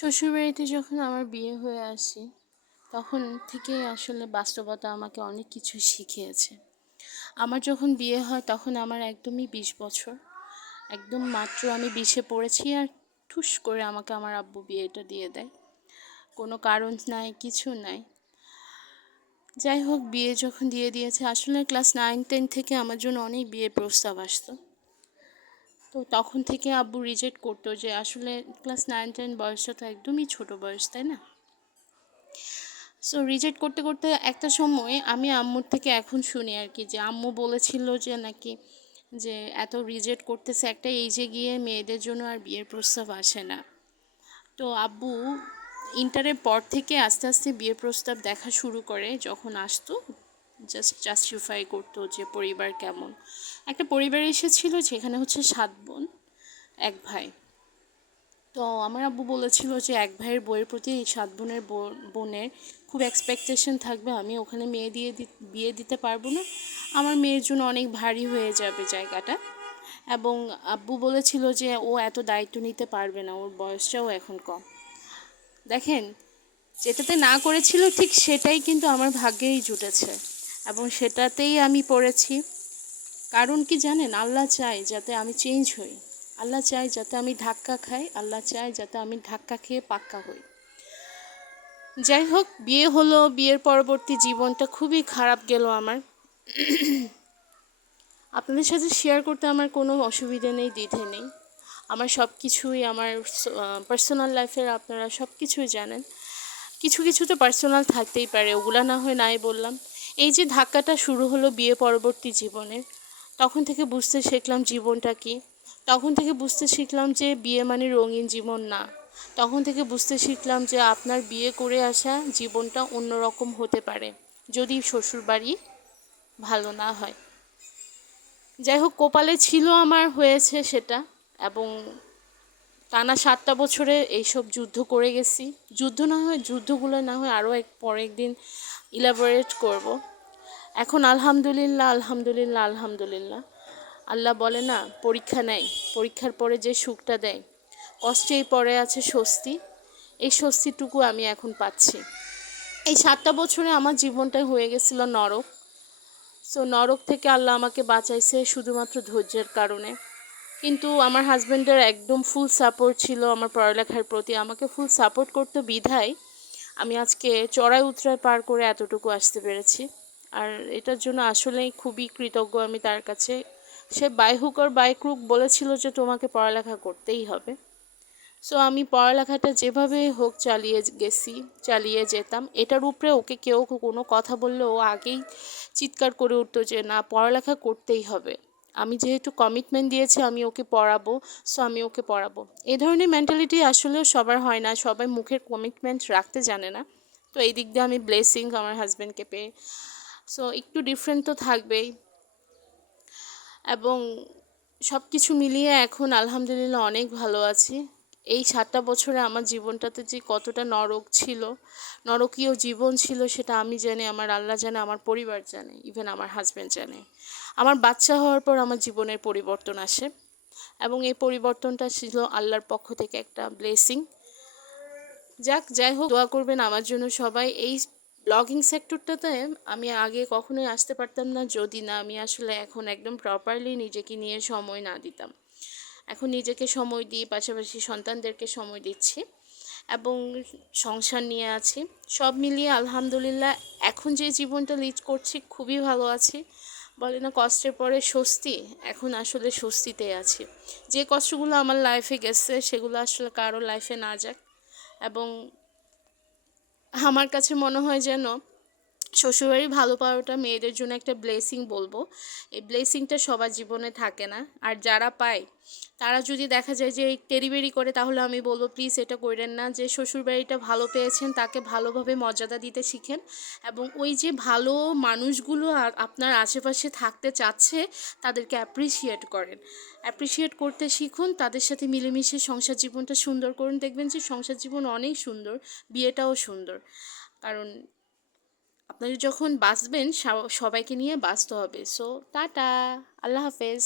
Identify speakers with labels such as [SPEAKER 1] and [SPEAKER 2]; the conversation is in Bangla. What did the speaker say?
[SPEAKER 1] শ্বশুরবাড়িতে যখন আমার বিয়ে হয়ে আসি, তখন থেকেই আসলে বাস্তবতা আমাকে অনেক কিছু শিখিয়েছে। আমার যখন বিয়ে হয়, তখন আমার একদমই বিশ বছর। একদম মাত্র আমি বিষে পড়েছি আর ঠুস করে আমাকে আমার আব্বু বিয়েটা দিয়ে দেয়। কোনো কারণ নাই, কিছু নাই। যাই হোক, বিয়ে যখন দিয়ে দিয়েছে, আসলে ক্লাস নাইন, টেন থেকে আমার জন্য অনেক বিয়ের প্রস্তাব আসতো। তো তখন থেকে আব্বু রিজেক্ট করতো যে আসলে ক্লাস নাইন টেন বয়সটা তো একদমই ছোট বয়স, তাই না? সো রিজেক্ট করতে করতে একটা সময় আমি আম্মুর থেকে এখন শুনি আর কি যে আম্মু বলেছিল যে নাকি যে এত রিজেক্ট করতেছে একটা এইজে গিয়ে মেয়েদের জন্য আর বিয়ের প্রস্তাব আসে না। তো আব্বু ইন্টারের পর থেকে আস্তে আস্তে বিয়ের প্রস্তাব দেখা শুরু করে যখন আসতো। জাস্ট জাস্টিফাই করতো যে পরিবার কেমন। একটা পরিবার এসেছিল যেখানে হচ্ছে সাত বোন, এক ভাই। তো আমার আব্বু বলেছিল যে এক ভাইয়ের বইয়ের প্রতি সাত বোনের বোনের খুব এক্সপেকটেশন থাকবে, আমি ওখানে মেয়ে দিয়ে বিয়ে দিতে পারব না। আমার মেয়ের জন্য অনেক ভারী হয়ে যাবে জায়গাটা। এবং আব্বু বলেছিল যে ও এত দায়িত্ব নিতে পারবে না, ওর বয়সটাও এখন কম। দেখেন, যেটাতে না করেছিল ঠিক সেটাই কিন্তু আমার ভাগ্যেই জুটেছে। এবং সেটাতেই আমি পড়েছি। কারণ কি জানেন? আল্লাহ চায় যাতে আমি চেঞ্জ হই। আল্লাহ চায় যাতে আমি ধাক্কা খাই। আল্লাহ চায় যাতে আমি ধাক্কা খেয়ে পাক্কা হই। যাই হোক, বিয়ে হলো, বিয়ের পরবর্তী জীবনটা খুবই খারাপ গেল আমার। আপনাদের সাথে শেয়ার করতে আমার কোনো অসুবিধা নেই, দ্বিধে নেই। আমার সব কিছুই আমার পার্সোনাল লাইফের আপনারা সব কিছুই জানেন। কিছু কিছু তো পার্সোনাল থাকতেই পারে। ওগুলা না হয় নাই বললাম। এই যে ধাক্কাটা শুরু হলো বিয়ে পরবর্তী জীবনের, তখন থেকে বুঝতে শিখলাম জীবনটা কি। তখন থেকে বুঝতে শিখলাম যে বিয়ে মানে রঙিন জীবন না। তখন থেকে বুঝতে শিখলাম যে আপনার বিয়ে করে আসা জীবনটা অন্যরকম হতে পারে, যদি শ্বশুরবাড়ি ভালো না হয়। যাই হোক, কপালে ছিল আমার, হয়েছে সেটা। এবং টানা সাতটা বছরে এইসব যুদ্ধ করে গেছি। যুদ্ধ না হয়, যুদ্ধগুলো না হয় আরও এক, পরের দিন ইলাবোরেট করব। এখন আলহামদুলিল্লাহ আলহামদুলিল্লাহ আলহামদুলিল্লাহ। আল্লাহ বলে না, পরীক্ষা নেয়। পরীক্ষার পরে যে সুখটা দেয়, কষ্টেই পরে আছে স্বস্তি। এই স্বস্তিটুকু আমি এখন পাচ্ছি। এই সাতটা বছরে আমার জীবনটা হয়ে গেছিল নরক। সো নরক থেকে আল্লাহ আমাকে বাঁচাইছে শুধুমাত্র ধৈর্যের কারণে। কিন্তু আমার হাজব্যান্ডের একদম ফুল সাপোর্ট ছিল আমার পড়ালেখার প্রতি। আমাকে ফুল সাপোর্ট করতে বিধায় আমি আজকে চড়াই উতরায় পার করে এতটুকু আসতে পেরেছি। আর এটার জন্য আসলেই খুবই কৃতজ্ঞ আমি তার কাছে। সে বাই হুক আর বাই ক্রুক বলেছিল যে তোমাকে পড়ালেখা করতেই হবে। সো আমি পড়ালেখাটা যেভাবে হোক চালিয়ে গেছি, চালিয়ে যেতাম। এটার উপরে ওকে কেউ কোনো কথা বললে ও আগেই চিৎকার করে উঠতো যে, না, পড়ালেখা করতেই হবে। আমি যেহেতু কমিটমেন্ট দিয়েছি, আমি ওকে পড়াবো সো আমি ওকে পড়াবো। এই ধরনের মেন্টালিটি আসলেও সবার হয় না। সবাই মুখের কমিটমেন্ট রাখতে জানে না। তো এই দিক দিয়ে আমি ব্লেসিং আমার হাজব্যান্ডকে পেয়ে সো একটু ডিফারেন্ট তো থাকবেই। এবং সব কিছু মিলিয়ে এখন আলহামদুলিল্লাহ অনেক ভালো আছি। এই সাতটা বছরে আমার জীবনটাতে যে কতটা নরক ছিল, নরকীয় জীবন ছিল সেটা আমি জানি, আমার আল্লাহ জানে, আমার পরিবার জানে ইভেন আমার হাজব্যান্ড জানে। আমার বাচ্চা হওয়ার পর আমার জীবনের পরিবর্তন আসে। এবং এই পরিবর্তনটা ছিল আল্লাহর পক্ষ থেকে একটা ব্লেসিং যাক, যাই হোক, দোয়া করবেন আমার জন্য সবাই। এই ব্লগিং সেক্টরটাতে আমি আগে কখনোই আসতে পারতাম না, যদি না আমি আসলে এখন একদম প্রপারলি নিজেকে নিয়ে সময় না দিতাম। এখন নিজেকে সময় দিই, পাশাপাশি সন্তানদেরকে সময় দিচ্ছি এবং সংসার নিয়ে আছি। সব মিলিয়ে আলহামদুলিল্লাহ এখন যে জীবনটা লিড করছি খুবই ভালো আছি। বলে না কষ্টের পরে স্বস্তি, এখন আসলে স্বস্তিতে আছি। যে কষ্টগুলো আমার লাইফে গেছে সেগুলো আসলে কারও লাইফে না যাক এবং আমার কাছে মনে হয় যেন শ্বশুরবাড়ি ভালো পাওয়াটা মেয়েদের জন্য একটা ব্লেসিং বলব। এই ব্লেসিংটা সবার জীবনে থাকে না। আর যারা পায়, তারা যদি দেখা যায় যে টেরিবেরি করে, তাহলে আমি বলব প্লিজ এটা করেন না। যে শ্বশুরবাড়িটা ভালো পেয়েছেন, তাকে ভালোভাবে মর্যাদা দিতে শিখেন এবং ওই যে ভালো মানুষগুলো আপনার আশেপাশে থাকতে চাচ্ছে, তাদেরকে অ্যাপ্রিসিয়েট করেন। অ্যাপ্রিসিয়েট করতে শিখুন, তাদের সাথে মিলেমিশে সংসার জীবনটা সুন্দর করুন। দেখবেন যে সংসার জীবন অনেক সুন্দর, বিয়েটাও সুন্দর। কারণ আপনারা যখন বাঁচবেন সবাইকে নিয়ে বাঁচতে হবে। সো টাটা আল্লাহ হাফেজ।